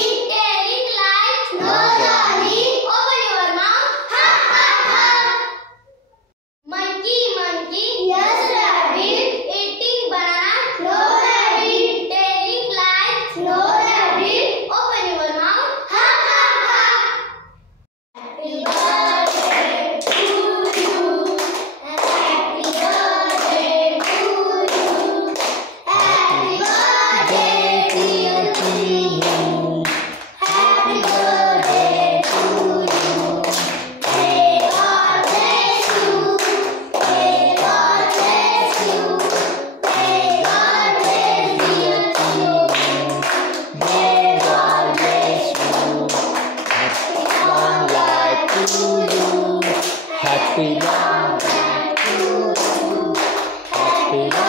telling lies. No jolly. Open your mouth. Ha ha ha. Monkey, monkey. Yes, rabbit. Eating banana. No rabbit. Telling lies. No rabbit. Open your mouth. Ha ha ha. Happy birthday to you. Happy birthday to you. Happy birthday dear to you. Happy birthday to you. May God bless you. May God bless you. May God bless dear to you. May God bless you. Happy long life to you. Happy long life to you. Happy long